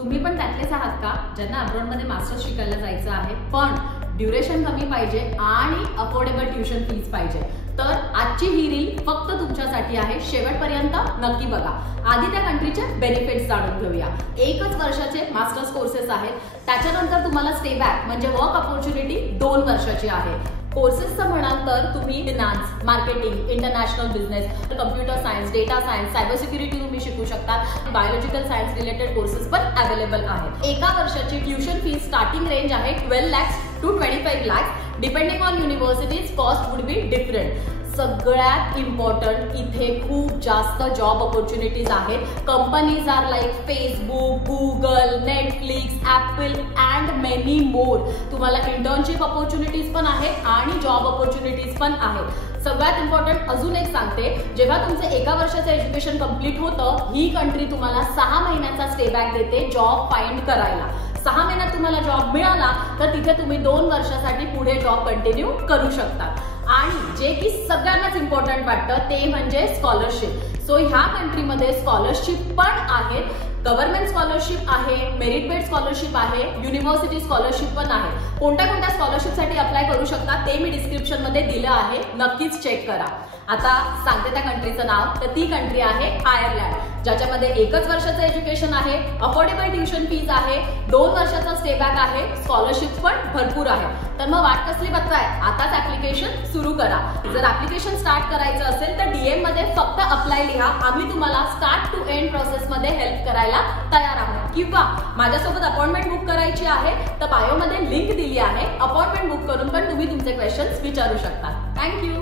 तुम्ही पण त्यातलेच आहात का ज्यांना अब्रॉडमध्ये मास्टर्स शिकायला जायचं आहे, पण ड्युरेशन कमी पाहिजे आणि अफोर्डेबल ट्युशन फीज पाहिजे? तर आजची ही रील फक्त तुमच्यासाठी आहे. शेवटपर्यंत नक्की बघा. आधी त्या कंट्रीचे बेनिफिट्स जाणून घेऊया. 1च वर्षाचे मास्टर्स कोर्सेस आहेत. त्याच्यानंतर तुम्हाला स्टे बॅक म्हणजे वर्क अपॉर्च्युनिटी 2 वर्षाची आहे. कोर्सेसचं म्हणाल तर तुम्ही finance, marketing, international business, computer science, data science, cyber security तुम्ही शिकू शकता. बायोलॉजिकल सायन्स रिलेटेड कोर्सेस पण अवेलेबल आहेत. एका वर्षाची ट्युशन फीस स्टार्टिंग रेंज आहे 12 lakhs to 25 lakhs. Depending on universities cost would be different. सगळ्यात इम्पॉर्टंट इथे खूप जास्त जॉब अपॉर्च्युनिटीज आहेत. Companies are like Facebook, Google, Netflix, Apple and many more. तुम्हाला इंटर्नशिप अपॉर्च्युनिटीज पण आहेत आणि जॉब अपॉर्च्युनिटीज पण आहेत. सगळ्यात इम्पॉर्टंट अजून एक सांगते, जेव्हा तुमचं एका वर्षाचं एज्युकेशन कम्प्लीट होतं, ही कंट्री तुम्हाला 6 महिन्याचा स्टे बॅक देते जॉब फाइंड करायला. 6 महिन्यात तुम्हाला जॉब मिळाला तर तिथे तुम्ही 2 वर्षासाठी पुढे जॉब कंटिन्यू करू शकता. आणि जे की सगळ्यांनाच इम्पॉर्टंट वाटतं ते म्हणजे स्कॉलरशिप. सो ह्या कंट्रीमध्ये स्कॉलरशिप पण आहे. गव्हर्नमेंट स्कॉलरशिप आहे, मेरिट बेस्ड स्कॉलरशिप आहे, युनिव्हर्सिटी स्कॉलरशिप पण आहे. कोणत्या कोणत्या स्कॉलरशिपसाठी अप्लाय करू शकता ते मी डिस्क्रिप्शन मध्ये दिलं आहे, नक्कीच चेक करा. आता सांगते त्या कंट्रीचं नाव. तर ती कंट्री आहे आयर्लंड, ज्याच्यामध्ये 1च वर्षाचं एज्युकेशन आहे, अफोर्डेबल ट्युशन फीज आहे, 2 वर्षाचा स्टे बॅक आहे, स्कॉलरशिप पण भरपूर आहे. तर मग वाट कसली बघताय? आताच ऍप्लिकेशन सुरू करा. जर ऍप्लिकेशन स्टार्ट करायचं असेल तर DM मध्ये फक्त अप्लाय लिहा. आम्ही तुम्हाला स्टार्ट टू एंड प्रोसेस मध्ये हेल्प करायला तयार आहोत. किंवा माझ्यासोबत अपॉइंटमेंट बुक करायची आहे तर बायो मध्ये लिंक दिली आहे. अपॉइंटमेंट बुक करून पण तुम्ही तुमचे क्वेश्चन्स विचारू शकता. थँक्यू.